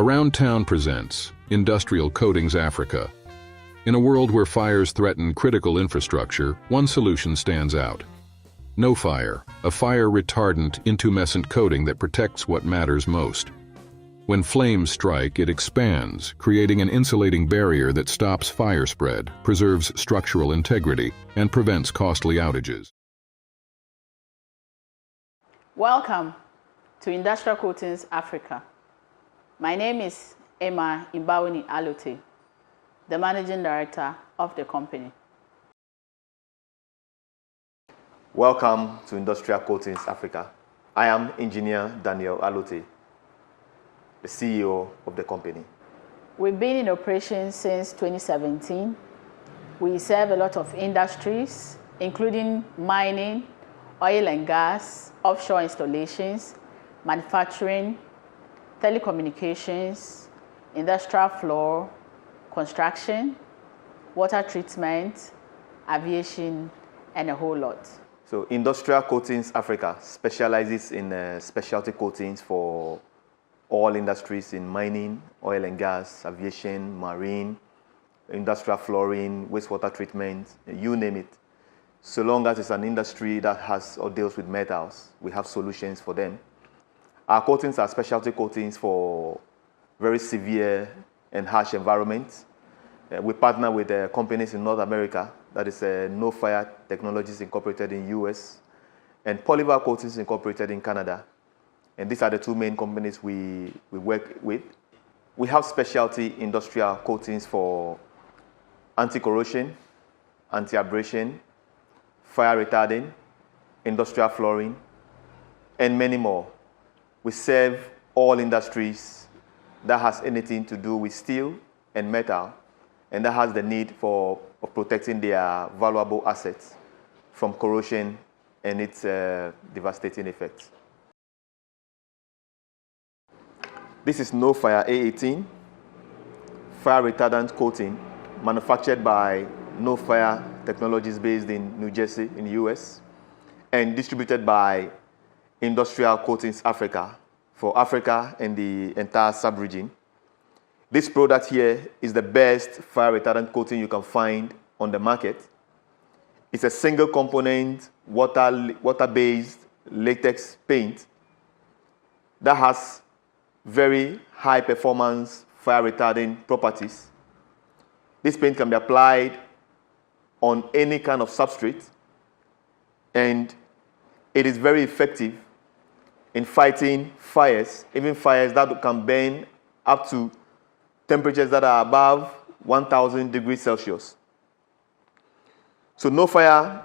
Around Town presents Industrial Coatings Africa. In a world where fires threaten critical infrastructure, one solution stands out. No Fire, a fire retardant intumescent coating that protects what matters most. When flames strike, it expands, creating an insulating barrier that stops fire spread, preserves structural integrity, and prevents costly outages. Welcome to Industrial Coatings Africa. My name is Emma Imbawini Alote, the Managing Director of the company. Welcome to Industrial Coatings Africa. I am Engineer Daniel Alote, the CEO of the company. We've been in operation since 2017. We serve a lot of industries, including mining, oil and gas, offshore installations, manufacturing, telecommunications, industrial floor, construction, water treatment, aviation, and a whole lot. So Industrial Coatings Africa specializes in specialty coatings for all industries in mining, oil and gas, aviation, marine, industrial flooring, wastewater treatment, you name it. So long as it's an industry that has or deals with metals, we have solutions for them. Our coatings are specialty coatings for very severe and harsh environments. We partner with companies in North America, that is No Fire Technologies Incorporated in US, and Polyval Coatings Incorporated in Canada. And these are the two main companies we work with. We have specialty industrial coatings for anti-corrosion, anti-abrasion, fire retarding, industrial flooring, and many more. We serve all industries that has anything to do with steel and metal, and that has the need of protecting their valuable assets from corrosion and its devastating effects. This is No Fire A18, fire retardant coating manufactured by No Fire Technologies based in New Jersey in the US and distributed by Industrial Coatings Africa for Africa and the entire sub-region. This product here is the best fire retardant coating you can find on the market. It's a single component water-based latex paint that has very high performance fire retarding properties. This paint can be applied on any kind of substrate, and it is very effective in fighting fires, even fires that can burn up to temperatures that are above 1,000 degrees Celsius. So No Fire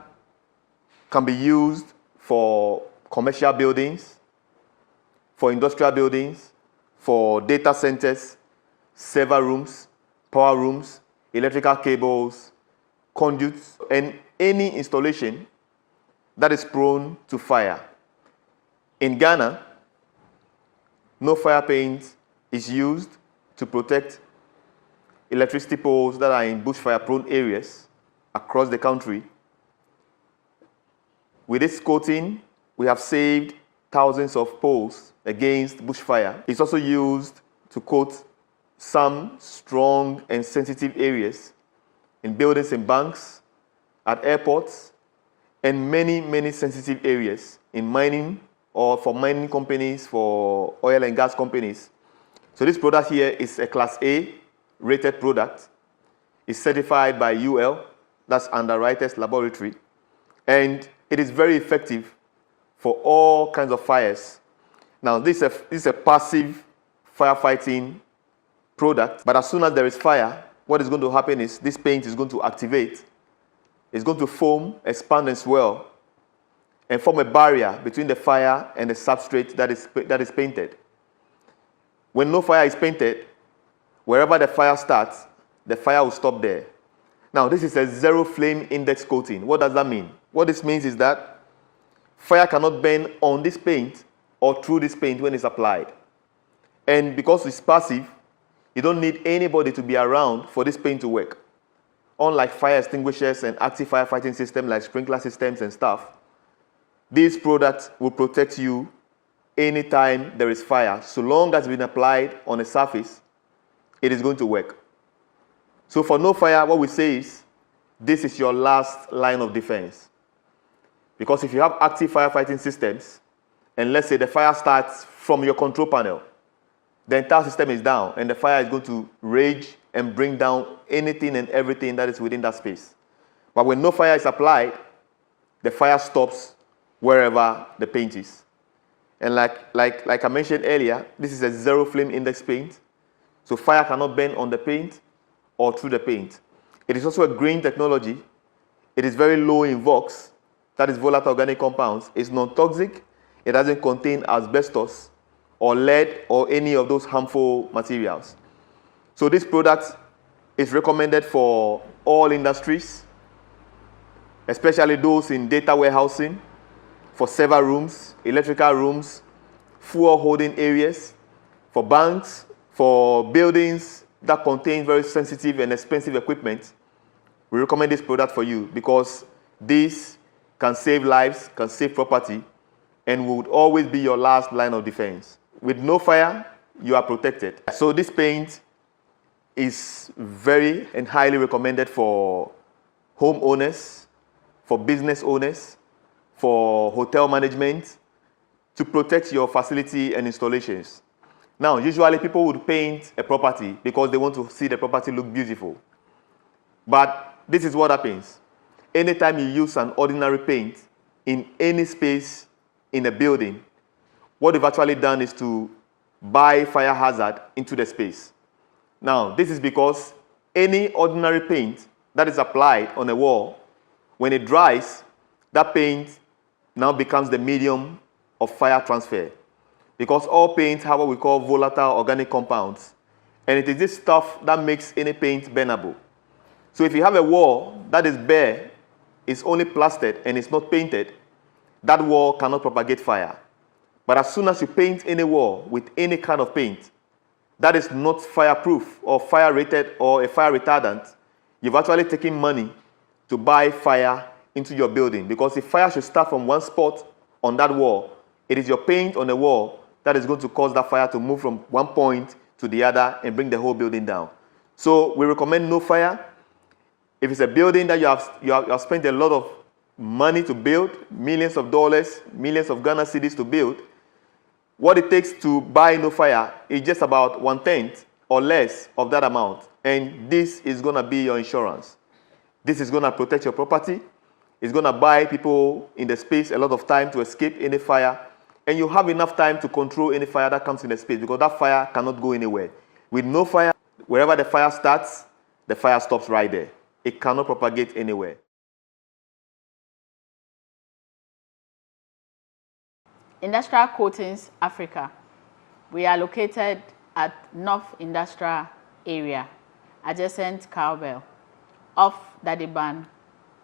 can be used for commercial buildings, for industrial buildings, for data centers, server rooms, power rooms, electrical cables, conduits, and any installation that is prone to fire. In Ghana, No Fire paint is used to protect electricity poles that are in bushfire-prone areas across the country. With this coating, we have saved thousands of poles against bushfire. It's also used to coat some strong and sensitive areas in buildings and banks, at airports, and many, many sensitive areas in mining or for mining companies, for oil and gas companies. So this product here is a Class A rated product. It's certified by UL, that's Underwriters Laboratory, and it is very effective for all kinds of fires. Now, this is a passive firefighting product, but as soon as there is fire, what is going to happen is this paint is going to activate. It's going to foam, expand, and swell, and form a barrier between the fire and the substrate that is painted. When No Fire is painted, wherever the fire starts, the fire will stop there. Now, this is a zero flame index coating. What does that mean? What this means is that fire cannot burn on this paint or through this paint when it's applied. And because it's passive, you don't need anybody to be around for this paint to work. Unlike fire extinguishers and active firefighting systems like sprinkler systems and stuff, these products will protect you anytime there is fire, so long as it's been applied on a surface, it is going to work. So for no fire, what we say is, this is your last line of defense. Because if you have active firefighting systems, and let's say the fire starts from your control panel, the entire system is down, and the fire is going to rage and bring down anything and everything that is within that space. But when no fire is applied, the fire stops wherever the paint is. And like I mentioned earlier, this is a zero flame index paint, so fire cannot burn on the paint or through the paint. It is also a green technology. It is very low in VOX, that is volatile organic compounds. It's non-toxic. It doesn't contain asbestos or lead or any of those harmful materials. So this product is recommended for all industries, especially those in data warehousing, for server rooms, electrical rooms, fuel holding areas, for banks, for buildings that contain very sensitive and expensive equipment. We recommend this product for you because this can save lives, can save property, and would always be your last line of defense. With no fire, you are protected. So this paint is very and highly recommended for homeowners, for business owners, for hotel management, to protect your facility and installations. Now, usually people would paint a property because they want to see the property look beautiful. But this is what happens. Anytime you use an ordinary paint in any space in a building, what you've actually done is to buy fire hazard into the space. Now, this is because any ordinary paint that is applied on a wall, when it dries, that paint now becomes the medium of fire transfer. Because all paints have what we call volatile organic compounds. And it is this stuff that makes any paint burnable. So if you have a wall that is bare, it's only plastered and it's not painted, that wall cannot propagate fire. But as soon as you paint any wall with any kind of paint that is not fireproof or fire rated or a fire retardant, you've actually taken money to buy fire into your building. Because if fire should start from one spot on that wall, it is your paint on the wall that is going to cause that fire to move from one point to the other and bring the whole building down. So we recommend no fire. If it's a building that you have spent a lot of money to build, millions of dollars, millions of Ghana cedis to build, what it takes to buy no fire is just about 1/10 or less of that amount. And this is going to be your insurance. This is going to protect your property. It's going to buy people in the space a lot of time to escape any fire. And you have enough time to control any fire that comes in the space because that fire cannot go anywhere. With no fire, wherever the fire starts, the fire stops right there. It cannot propagate anywhere. Industrial Coatings Africa. We are located at North Industrial Area, adjacent Cowbell, off Dadiban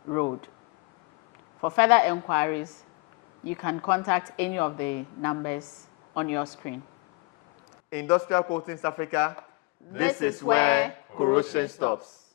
Road. For further enquiries, you can contact any of the numbers on your screen. Industrial Coatings Africa, this is where corrosion stops.